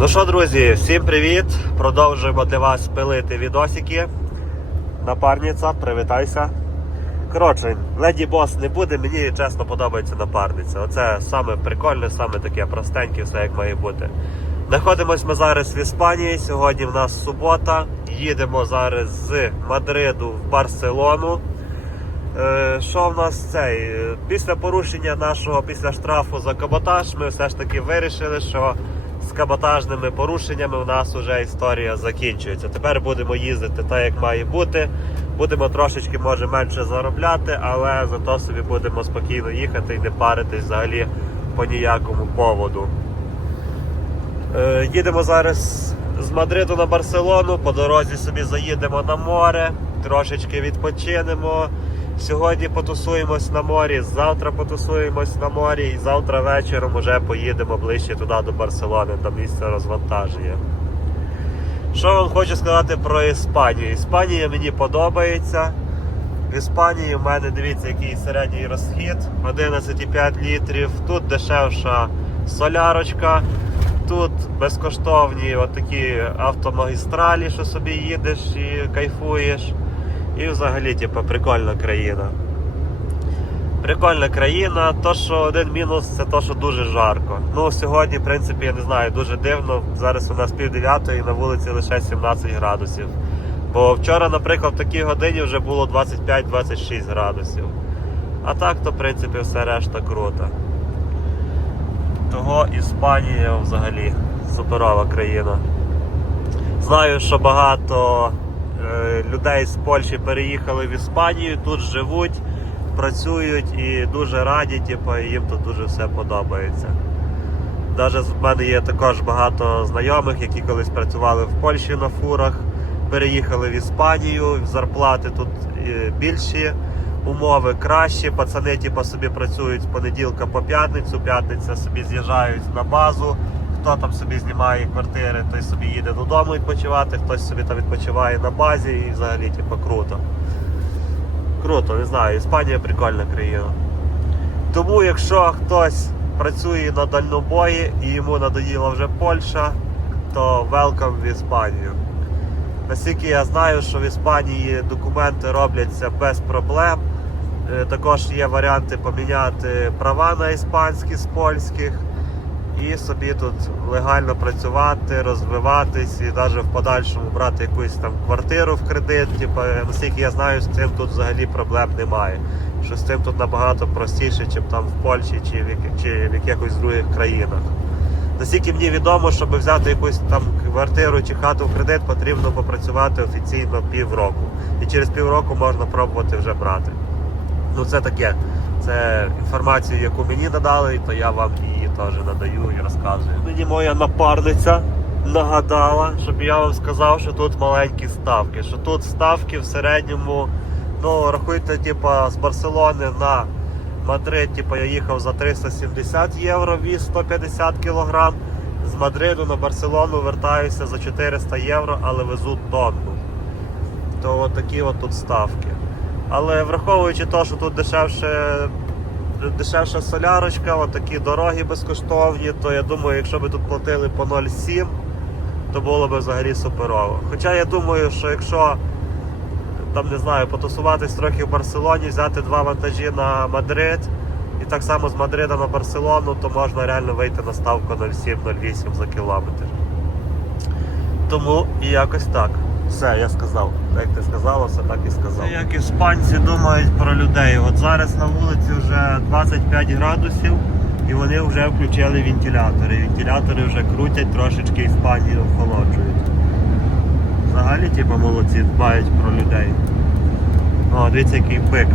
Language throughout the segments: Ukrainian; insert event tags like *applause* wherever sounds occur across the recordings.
Ну що, друзі, всім привіт! Продовжуємо для вас пилити відосики. Напарниця, привітайся. Коротше, леді бос не буде, мені чесно подобається напарниця. Оце саме прикольне, саме таке простеньке, все як має бути. Знаходимось ми зараз в Іспанії. Сьогодні в нас субота. Їдемо зараз з Мадриду в Барселону. Е, Що в нас цей? Е, Після порушення нашого після штрафу за каботаж ми все ж таки вирішили, що з каботажними порушеннями у нас вже історія закінчується. Тепер будемо їздити так, як має бути. Будемо трошечки може менше заробляти, але зато собі будемо спокійно їхати і не паритись взагалі по ніякому поводу. Е, Їдемо зараз з Мадриду на Барселону, по дорозі собі заїдемо на море, трошечки відпочинемо. Сьогодні потусуємось на морі, завтра потусуємось на морі і завтра вечором вже поїдемо ближче туди до Барселони, до місця розвантаження. Що вам хочу сказати про Іспанію? Іспанія мені подобається. В Іспанії в мене дивіться, який середній розхід 11,5 літрів. Тут дешевша солярочка, тут безкоштовні отакі автомагістралі, що собі їдеш і кайфуєш. І взагалі, типу, прикольна країна. Прикольна країна, то що один мінус це то, що дуже жарко. Ну сьогодні, в принципі, я не знаю, дуже дивно. Зараз у нас пів дев'ятої на вулиці лише 17 градусів. Бо вчора, наприклад, в такій годині вже було 25-26 градусів. А так, то в принципі все решта круто. Того Іспанія взагалі суперова країна. Знаю, що багато людей з Польщі переїхали в Іспанію, тут живуть, працюють і дуже раді, типу, їм тут дуже все подобається. Навіть в мене є також багато знайомих, які колись працювали в Польщі на фурах, переїхали в Іспанію, зарплати тут е, більші, умови кращі. Пацани типу, собі працюють з понеділка по п'ятницю, п'ятниця собі з'їжджають на базу. Хто там собі знімає квартири, той собі їде додому відпочивати, хтось собі там відпочиває на базі і взагалі типу, круто. Круто, не знаю, Іспанія прикольна країна. Тому якщо хтось працює на дальнобої і йому надоїла вже Польща, то welcome в Іспанію. Наскільки я знаю, що в Іспанії документи робляться без проблем. Е, Також є варіанти поміняти права на іспанські з польських і собі тут легально працювати, розвиватись і навіть в подальшому брати якусь там квартиру в кредит. Типу, наскільки я знаю, з цим тут взагалі проблем немає. Що з цим тут набагато простіше, ніж там в Польщі чи в, чи в якихось других країнах. Наскільки мені відомо, щоб взяти якусь там квартиру чи хату в кредит, потрібно попрацювати офіційно півроку. І через півроку можна пробувати вже брати. Ну це таке. Це інформацію, яку мені надали, то я вам її теж надаю і розказую. Мені моя напарниця нагадала, щоб я вам сказав, що тут маленькі ставки. Що тут ставки в середньому, ну рахуйте, типа з Барселони на Мадрид, типа я їхав за 370 євро віз 150 кг. З Мадриду на Барселону вертаюся за 400 євро, але везу тонну. То от такі от тут ставки. Але враховуючи те, що тут дешевше, дешевша солярочка, от такі дороги безкоштовні, то я думаю, якщо б тут платили по 0,7, то було б взагалі суперово. Хоча я думаю, що якщо там не знаю, потусуватись трохи в Барселоні, взяти два вантажі на Мадрид і так само з Мадрида на Барселону, то можна реально вийти на ставку 0,7-0,8 за кілометр. Тому і якось так. Все, я сказав. Як ти сказала, все так і сказав. Це як іспанці думають про людей. От зараз на вулиці вже 25 градусів і вони вже включили вентилятори. Вентилятори вже крутять, трошечки Іспанію охолоджують. Взагалі, типу, молодці дбають про людей. О, дивіться, який бик.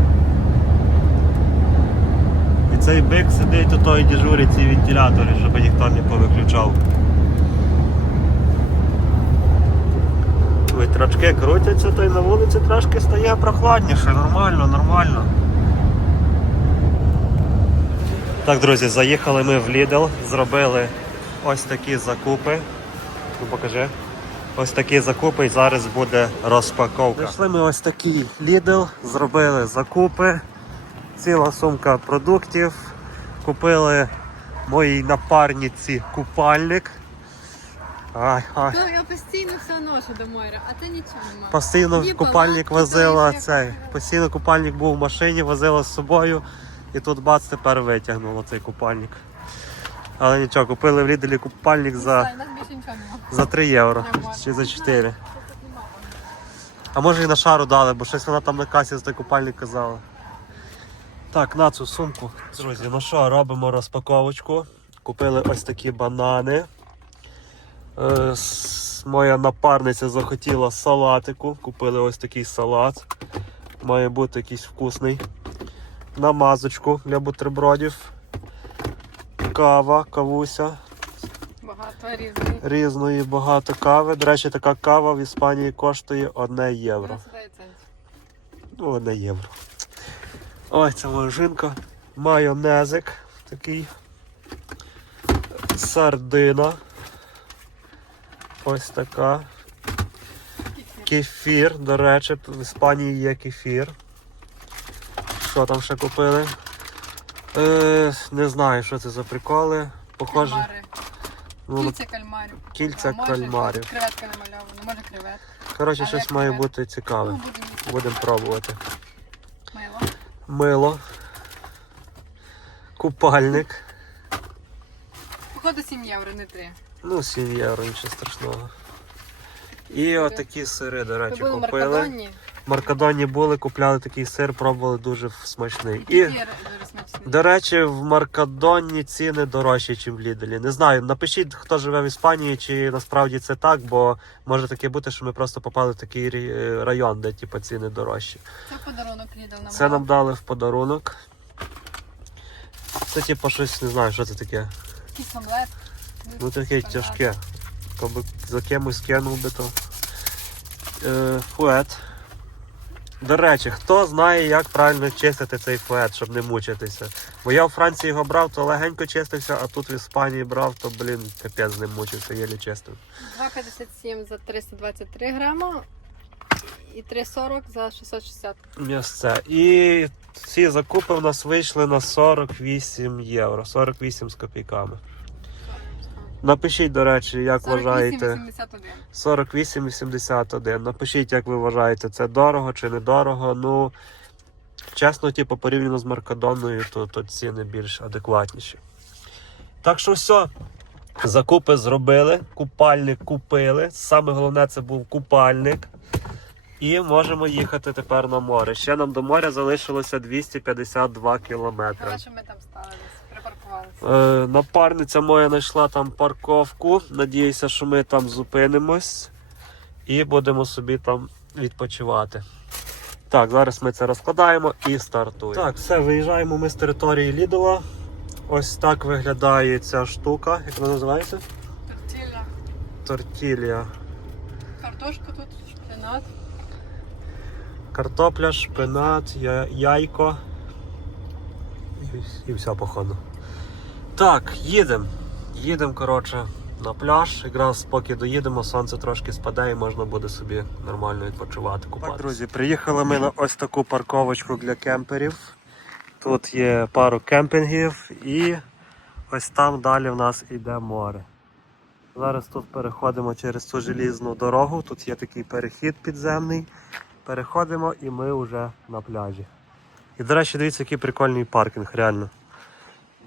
І цей бик сидить ото і дежурить ці вентилятори, щоб ніхто не повиключав. Вітрачки крутяться, то й на вулиці трошки стає прохладніше, нормально, нормально. Так, друзі, заїхали ми в Lidl, зробили ось такі закупи. Ну, покажи. Ось такі закупи і зараз буде розпаковка. Зайшли ми ось такий Lidl, зробили закупи, ціла сумка продуктів. Купили моїй напарниці купальник. Ай, ай. То я постійно все ношу до моря, а це нічого немає. Постійно Ні, купальник палатки, возила то цей. Постійно купальник був в машині, возила з собою. І тут бац, тепер витягнуло цей купальник. Але нічого, купили в Ліделі купальник за, Все, у нас більше нічого немає. за 3 євро чи за 4. А може і на шару дали, бо щось вона там на касі за той купальник казала. Так, на цю сумку. Друзі, ну що, робимо розпаковочку. Купили ось такі банани. Е, моя напарниця захотіла салатику. Купили ось такий салат. Має бути якийсь вкусний. Намазочку для бутербродів. Кава, кавуся. Багато різних. Різної багато кави. До речі, така кава в Іспанії коштує 1 євро. Ну, 1 євро. Ой, це жінка. Майонезик такий. Сардина. Ось така. Кефір, до речі, в Іспанії є кефір. Що там ще купили? Е, не знаю, що це за приколи. Похоже. Кальмари. Ну, Кільця кальмарів. Кільця А може, кальмарів. Креветка намальована, може креветка. коротше, А щось має бути цікаве. Ну, будемо їсти. Будемо пробувати. Мило. Мило. Купальник. Походу 7 євро, не 3. Ну, 7 євро, нічого страшного. І отакі сири, до речі, купили. Маркадонні. В Маркадоні були, купляли такий сир, пробували дуже смачний. І, до речі, в Маркадоні ціни дорожчі, ніж в Ліделі. Не знаю, напишіть, хто живе в Іспанії, чи насправді це так, бо може таке бути, що ми просто попали в такий район, де типу, ціни дорожчі. Це подарунок Лідл нам. Це нам дали в подарунок. Це типу щось, не знаю, що це таке. Якийсь омлет. Ну таке тяжке. Коби за кимось кинув би то. Е, фует. До речі, хто знає, як правильно чистити цей фует, щоб не мучитися. Бо я в Франції його брав, то легенько чистився, а тут в Іспанії брав, то блін, капець з ним мучився, єлі чистив. 2,57 за 323 грама і 3,40 за 660. Місце. І ці закупи в нас вийшли на 48 євро. 48 з копійками. Напишіть, до речі, як вважаєте. 48,81. 48,81. Напишіть, як ви вважаєте, це дорого чи недорого. Ну, чесно, типу, порівняно з Маркадонною, то, то ціни більш адекватніші. Так що все. Закупи зробили, купальник купили. Саме головне це був купальник. І можемо їхати тепер на море. Ще нам до моря залишилося 252 кілометри. Але що ми там стали десь, припаркувалися. Е, напарниця моя знайшла там парковку. Надіюся, що ми там зупинимось і будемо собі там відпочивати. Так, зараз ми це розкладаємо і стартуємо. Так, все, виїжджаємо ми з території Лідола. Ось так виглядає ця штука. Як вона називається? Тортілля. Тортілія. Картошка тут, шпинат. Картопля, шпинат, я- яйко. І, і все, походу. Так, їдемо. Їдемо, коротше, на пляж. Якраз поки доїдемо, сонце трошки спаде і можна буде собі нормально відпочивати. Купатися. Так, друзі, приїхали ми на ось таку парковочку для кемперів. Тут є пару кемпінгів і ось там далі в нас іде море. Зараз тут переходимо через цю желізну дорогу. Тут є такий перехід підземний. Переходимо і ми вже на пляжі. І, до речі, дивіться, який прикольний паркінг, реально.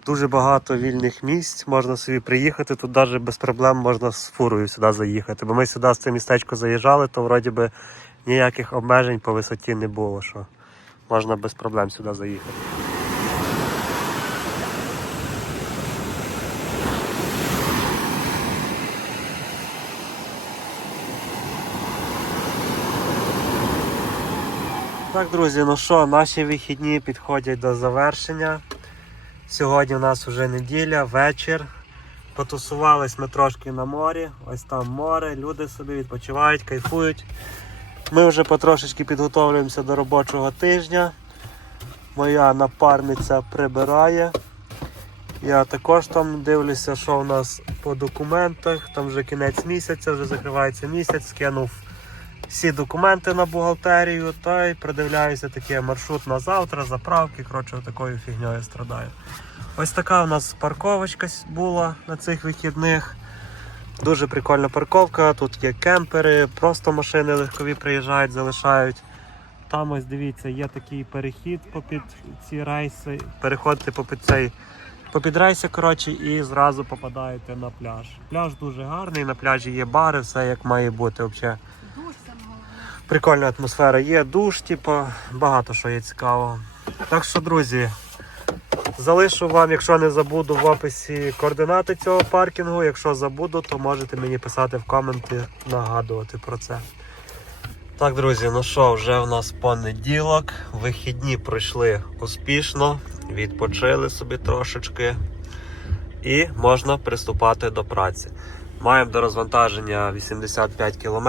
Дуже багато вільних місць, можна собі приїхати, тут навіть без проблем можна з фурою сюди заїхати. Бо ми сюди з це містечко заїжджали, то вроді би ніяких обмежень по висоті не було, що можна без проблем сюди заїхати. Так, друзі, ну що, наші вихідні підходять до завершення. Сьогодні у нас вже неділя, вечір. Потусувались ми трошки на морі. Ось там море, люди собі відпочивають, кайфують. Ми вже потрошечки підготовлюємося до робочого тижня. Моя напарниця прибирає. Я також там дивлюся, що у нас по документах. Там вже кінець місяця, вже закривається місяць, скинув всі документи на бухгалтерію та й придивляюся таке маршрут на завтра, заправки. Коротше, такою фігньою страдаю. Ось така у нас парковочка була на цих вихідних. Дуже прикольна парковка, тут є кемпери, просто машини легкові приїжджають, залишають. Там ось дивіться, є такий перехід попід ці рейси. Переходите попід цей попід рейси, коротше, і зразу попадаєте на пляж. Пляж дуже гарний, на пляжі є бари, все як має бути. Взагалі. Прикольна атмосфера є, душ, типу, багато що є цікавого. Так що, друзі, залишу вам, якщо не забуду, в описі координати цього паркінгу. Якщо забуду, то можете мені писати в коменти, нагадувати про це. Так, друзі, ну що, вже в нас понеділок. Вихідні пройшли успішно, відпочили собі трошечки. І можна приступати до праці. Маємо до розвантаження 85 км,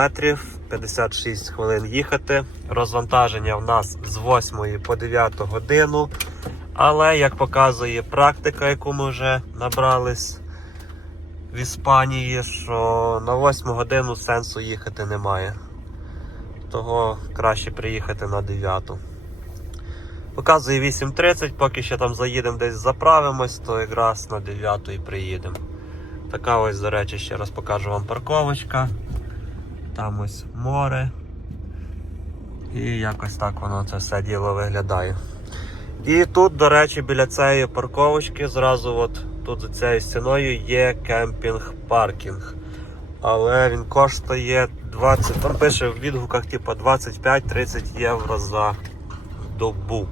56 хвилин їхати. Розвантаження в нас з 8 по 9 годину. Але як показує практика, яку ми вже набрались в Іспанії, що на 8 годину сенсу їхати немає. Того краще приїхати на 9. Показує 8.30, поки ще там заїдемо десь заправимось, то якраз на 9 і приїдемо. Така ось, до речі, ще раз покажу вам парковочка. Там ось море. І якось так воно це все діло виглядає. І тут, до речі, біля цієї парковочки, зразу от тут за цією стіною є кемпінг-паркінг. Але він коштує 20, там пише в відгуках типу 25-30 євро за добу.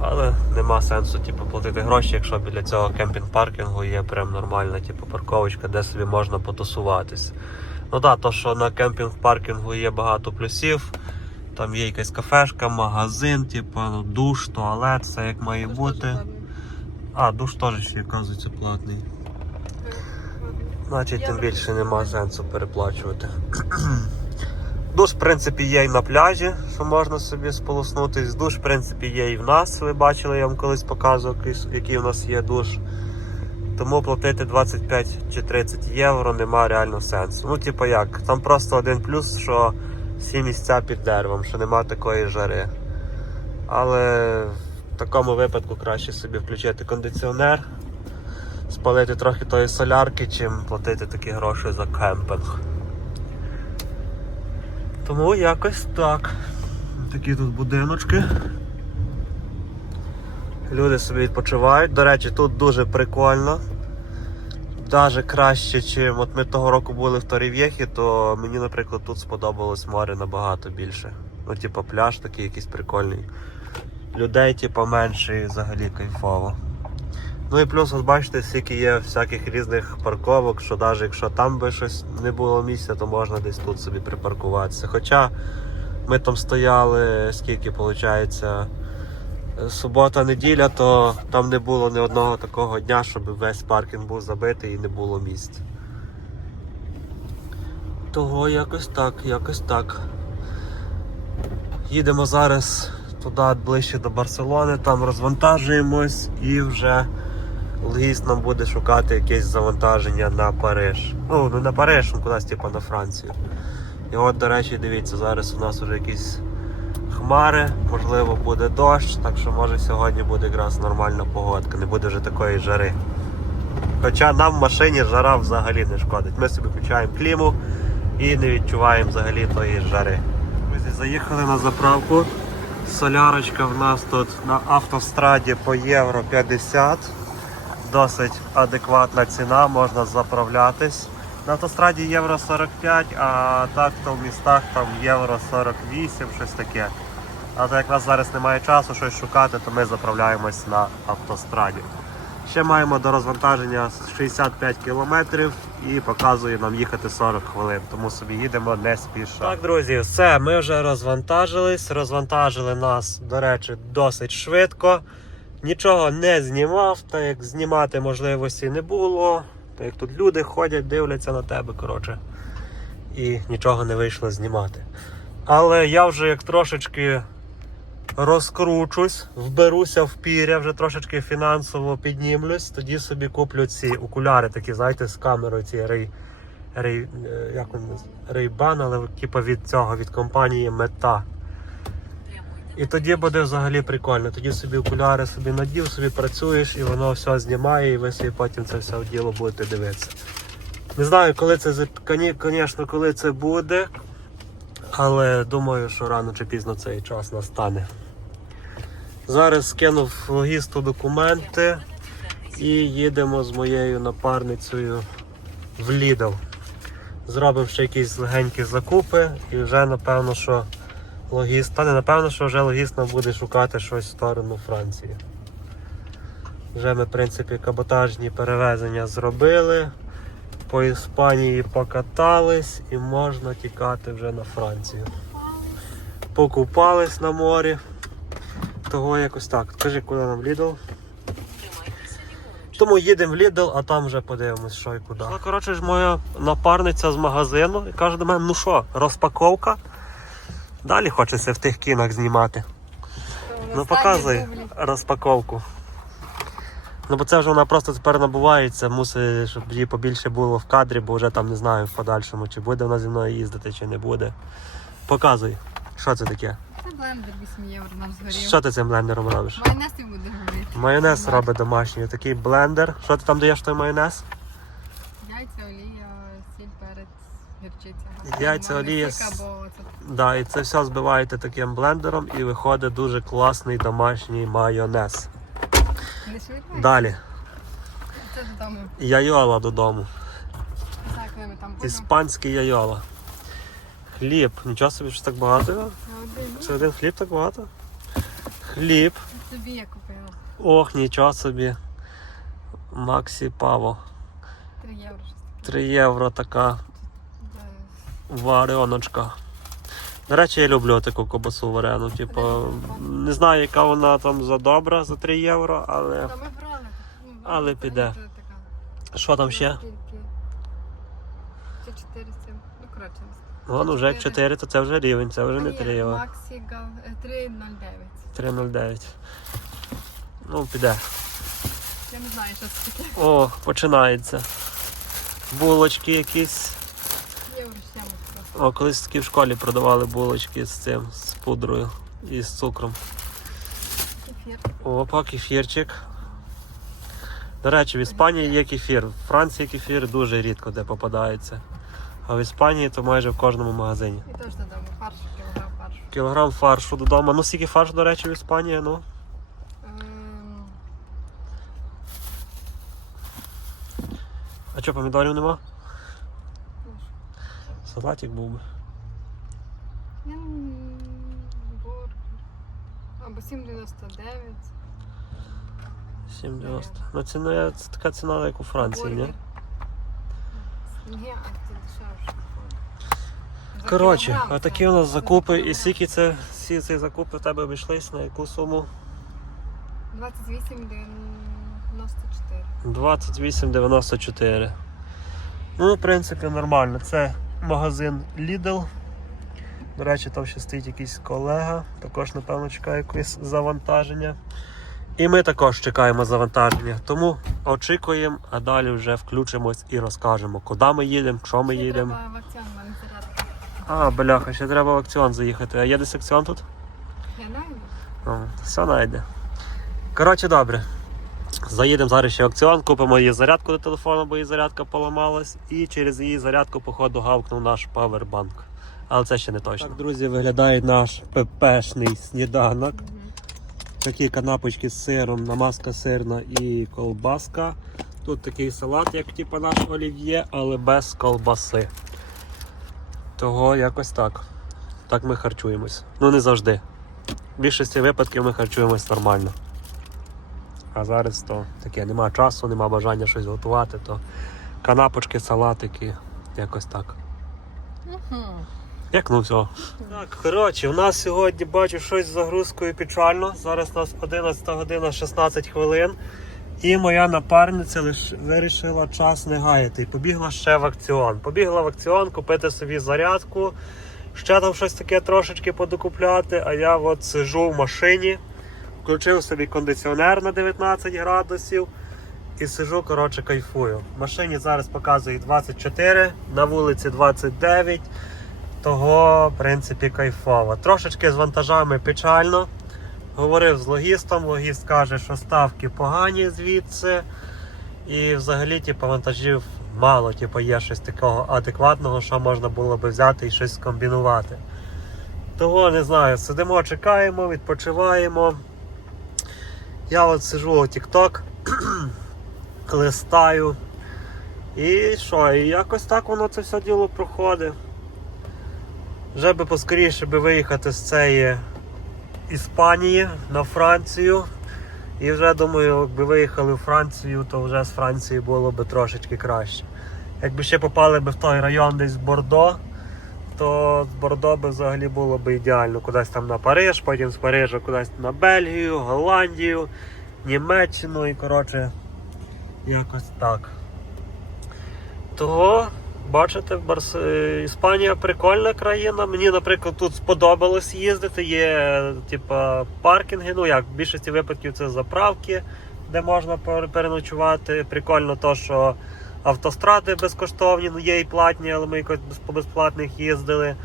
Але нема сенсу типу, платити гроші, якщо біля цього кемпінг-паркінгу є прям нормальна типу, парковочка, де собі можна потусуватись. Ну так, то що на кемпінг-паркінгу є багато плюсів. Там є якась кафешка, магазин, типу, ну, душ, туалет, все як має Душ бути. А, душ теж ще оказується платний. Значить, тим більше нема сенсу переплачувати. *clears throat* Душ, в принципі, є і на пляжі, що можна собі сполоснутись. Душ, в принципі, є і в нас. Ви бачили, я вам колись показував, який в нас є душ. Тому платити 25 чи 30 євро нема реально сенсу. Ну, типу як, там просто один плюс, що всі місця під деревом, що нема такої жари. Але в такому випадку краще собі включити кондиціонер, спалити трохи тої солярки, чим платити такі гроші за кемпинг. Тому якось так. Такі тут будиночки. Люди собі відпочивають. До речі, тут дуже прикольно. Даже краще, чим от ми того року були в Торів'єхі, то мені, наприклад, тут сподобалось море набагато більше. Ну, типу, пляж такий якийсь прикольний. Людей, типу, менше і взагалі кайфово. Ну і плюс, от бачите, скільки є всяких різних парковок, що навіть якщо там би щось не було місця, то можна десь тут собі припаркуватися. Хоча ми там стояли, скільки виходить, субота, неділя, то там не було ні одного такого дня, щоб весь паркінг був забитий і не було місць. Того якось так, якось так. Їдемо зараз туди ближче до Барселони, там розвантажуємось і вже логіст нам буде шукати якесь завантаження на Париж. Ну, не на Париж, ну кудись типу на Францію. І от, до речі, дивіться, зараз у нас вже якісь хмари, можливо, буде дощ, так що може сьогодні буде якраз нормальна погодка, не буде вже такої жари. Хоча нам в машині жара взагалі не шкодить. Ми собі включаємо кліму і не відчуваємо взагалі тої жари. Друзі, заїхали на заправку. Солярочка в нас тут на автостраді по євро 50. Досить адекватна ціна, можна заправлятись. На автостраді євро 45, а так то в містах там євро 48, щось таке. А так як в нас зараз немає часу щось шукати, то ми заправляємось на автостраді. Ще маємо до розвантаження 65 кілометрів і показує нам їхати 40 хвилин, тому собі їдемо не спіша. Так, друзі, все, ми вже розвантажились. Розвантажили нас, до речі, досить швидко. Нічого не знімав, так як знімати можливості не було. Так як тут люди ходять, дивляться на тебе, коротше. І нічого не вийшло знімати. Але я вже як трошечки розкручусь, вберуся в піря, вже трошечки фінансово піднімлюсь, тоді собі куплю ці окуляри, такі, знаєте, з камерою, ці рей, рей, е, як вони, рейбан, але типу від цього, від компанії Мета. І тоді буде взагалі прикольно. Тоді собі окуляри собі надів, собі працюєш і воно все знімає, і ви собі потім це все діло будете дивитися. Не знаю, коли це звісно, коли це буде. Але думаю, що рано чи пізно цей час настане. Зараз скинув логісту документи і їдемо з моєю напарницею в Lidl. Зробив ще якісь легенькі закупи і вже напевно, що логіст, та не напевно, що вже логіст нам буде шукати щось в сторону Франції. Вже ми, в принципі, каботажні перевезення зробили. По Іспанії покатались і можна тікати вже на Францію. Покупались на морі. Того якось так. Скажи, куди нам Lidl? Тому їдемо в Lidl, а там вже подивимось, що і куди. Коротше ж моя напарниця з магазину і каже до мене, ну що, розпаковка. Далі хочеться в тих кінах знімати. Ну показуй розпаковку. Ну бо це вже вона просто тепер набувається, мусить, щоб її побільше було в кадрі, бо вже там не знаю в подальшому, чи буде вона зі мною їздити, чи не буде. Показуй, що це таке? Це блендер 8 євро нам згорів. Що ти цим блендером робиш? Майонез ти буде робити. Майонез робить домашній, такий блендер. Що ти там даєш той майонез? Яйця, олія, сіль, перець, гірчиця. Яйця, олія, це Да, і це все збиваєте таким блендером і виходить дуже класний домашній майонез. не. Далі. Це додому. Яйола додому. Коли ми там будемо. Іспанський яйола. Хліб. Нічого собі що так багато. Один. Це один хліб так багато. Хліб. Собі я купила. Ох, нічого собі. Максі Паво. 3 євро щось. 3 євро така вареночка. До речі, я люблю таку кобасу варену. Типу, не знаю, яка вона там за добра за 3 євро, але. Та ми брали. ну, Але піде. Що там ще? Це 4 7. Ну, коротше. Вон уже як 4, то це вже рівень, це вже не 3 євро. Максі е, 3,09. 3,09. Ну, піде. Я не знаю, що це таке. О, починається. Булочки якісь. Євро 7 просто. О, колись такі в школі продавали булочки з цим, з пудрою і з цукром. Кефір. Опа, кефірчик. До речі, в Іспанії є кефір. В Франції кефір дуже рідко де попадається. А в Іспанії то майже в кожному магазині. І теж додому. Фарш, кілограм фаршу. Кілограм фаршу додому. Ну скільки фарш, до речі, в Іспанії, ну. Ем, А що, помідорів нема? Салатик був би. що? Бургер. Або 7,99. 7,90. Ну ціна, це така ціна, як у Франції, ні? Ні, а це дешевше. Коротше, отакі у нас закупи. І скільки це, всі ці закупи в тебе обійшлись на яку суму? 28,94. 28,94. Ну, в принципі, нормально. Це магазин Lidl. До речі, там ще стоїть якийсь колега, також, напевно, чекає якесь завантаження. І ми також чекаємо завантаження. Тому очікуємо, а далі вже включимось і розкажемо, куди ми їдемо, що ми їдемо. Треба в акціон мене зарядка. А, бляха, ще треба в акціон заїхати. А є десь акціон тут? Я знаю. Все знайде. Коротше, добре. Заїдемо зараз ще в акціон, купимо її зарядку до телефону, бо її зарядка поламалась, і через її зарядку, походу, гавкнув наш павербанк. Але це ще не точно. Так, друзі, виглядає наш ППшний сніданок. Такі канапочки з сиром, намазка сирна і колбаска. Тут такий салат, як типу наш олів'є, але без колбаси. Того якось так. Так ми харчуємось. Ну не завжди. В більшості випадків ми харчуємось нормально. А зараз то таке, нема часу, нема бажання щось готувати, то канапочки, салатики, якось так. Мгм. Як ну все. Так, коротше, у нас сьогодні бачу щось з загрузкою печально. Зараз у нас 11 година 16 хвилин. І моя напарниця лиш вирішила час не гаяти. І побігла ще в акціон. Побігла в акціон купити собі зарядку. Ще там щось таке трошечки подокупляти. А я от сижу в машині, включив собі кондиціонер на 19 градусів. І сижу, коротше, кайфую. В машині зараз показує 24, на вулиці 29. Того, в принципі, кайфово. Трошечки з вантажами печально. Говорив з логістом, логіст каже, що ставки погані звідси. І взагалі, типу, вантажів мало типу, є щось такого адекватного, що можна було би взяти і щось скомбінувати. Того не знаю, сидимо, чекаємо, відпочиваємо. Я от сижу TikTok, *clears throat* листаю. І що, і якось так воно це все діло проходить. Вже би поскоріше би виїхати з цієї Іспанії на Францію. І вже думаю, якби виїхали у Францію, то вже з Франції було б трошечки краще. Якби ще попали б в той район десь Бордо, то з Бордо би взагалі було б ідеально. Кудись там на Париж, потім з Парижа кудись на Бельгію, Голландію, Німеччину і коротше, якось так. Того, бачите, Барс... е, Іспанія прикольна країна. Мені, наприклад, тут сподобалось їздити. Є типа паркінги. Ну як в більшості випадків це заправки, де можна переночувати. Прикольно то, що автостради безкоштовні, ну є і платні, але ми якось по безплатних їздили.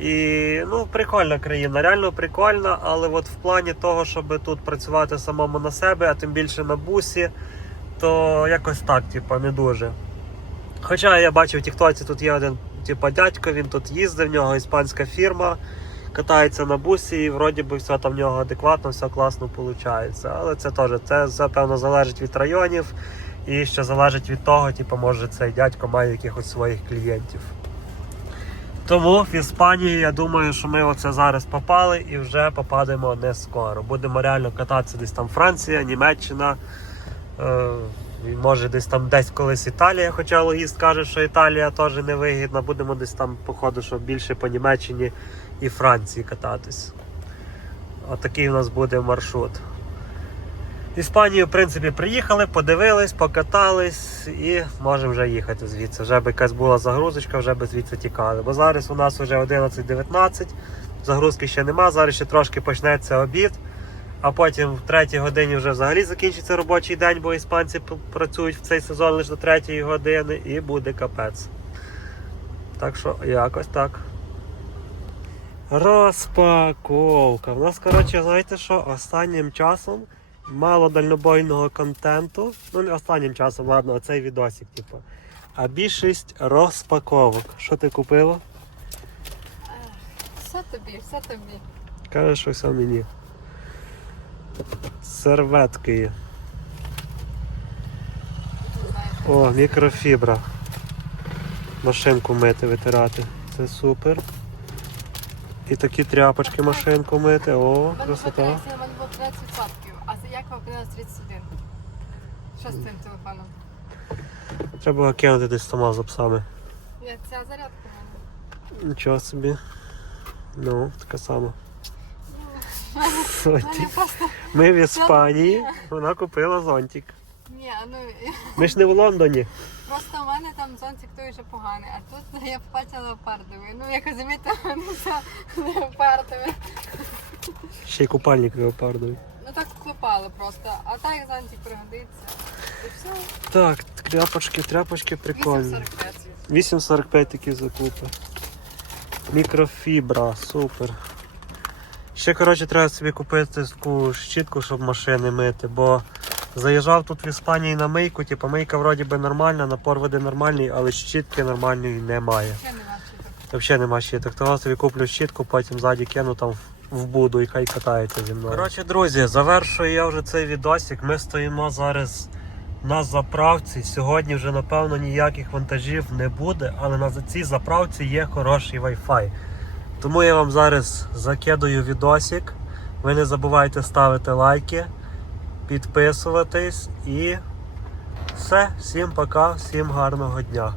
І ну, прикольна країна, реально прикольна, але от в плані того, щоб тут працювати самому на себе, а тим більше на бусі, то якось так, типа, не дуже. Хоча я бачив в Тіктоці, тут є один типа дядько, він тут їздив, в нього іспанська фірма, катається на бусі, і вроді би все там в нього адекватно, все класно виходить. Але це теж це запевно залежить від районів і ще залежить від того, типу, може цей дядько має якихось своїх клієнтів. Тому в Іспанії я думаю, що ми оце зараз попали і вже попадемо не скоро. Будемо реально кататися десь там Франція, Німеччина. Е, може десь там десь колись Італія, хоча логіст каже, що Італія теж невигідна. Будемо десь там, походу, що більше по Німеччині і Франції кататись. Отакий у нас буде маршрут. Іспанію, в принципі, приїхали, подивились, покатались і можемо вже їхати звідси. Вже б якась була загрузочка, вже б звідси тікали. Бо зараз у нас вже 11.19, загрузки ще нема, зараз ще трошки почнеться обід. А потім в третій годині вже взагалі закінчиться робочий день, бо іспанці працюють в цей сезон лише до третьої години і буде капець. Так що якось так. Розпаковка. У нас, коротше, знаєте що, останнім часом мало дальнобойного контенту. Ну, не останнім часом, ладно, оцей відосик, типу. А більшість розпаковок. Що ти купила? Все тобі, все тобі. Кажеш, що все мені. Серветки є. О, мікрофібра. Машинку мити, витирати. Це супер. І такі тряпочки машинку мити. О, красота. батарейка, у мене було 13%, а за як 31. Що з цим телефоном? Треба кинути десь сама за псами. Ні, ця зарядка в мене. Нічого собі. Ну, така сама. *laughs* Зонтик. Ми в Іспанії. Вона купила зонтик. Ні, ну Ми ж не в Лондоні. просто у мене там зонтик той вже поганий, а тут я побачила леопардовий. Ну, як *laughs* ну це леопардовий. Ще й купальник леопардовий. Так вклепали просто. А так як зонтик пригодиться. І все. Так, тряпочки, тряпочки прикольні. 8,45. 8,45 такі закупи. Мікрофібра, супер. Ще, коротше, треба собі купити таку щітку, щоб машини мити, бо заїжджав тут в Іспанії на мийку, типу мийка вроді би нормальна, напор води нормальний, але щітки нормальної немає. Ще не бачу так. Взагалі нема щиток. Того собі куплю щітку, потім ззаді кину там в буду і хай катається зі мною. Коротше, друзі, завершую я вже цей відосик. Ми стоїмо зараз на заправці. Сьогодні вже, напевно, ніяких вантажів не буде, але на цій заправці є хороший Wi-Fi. Тому я вам зараз закидаю відосик. Ви не забувайте ставити лайки, підписуватись і все. Всім пока, всім гарного дня.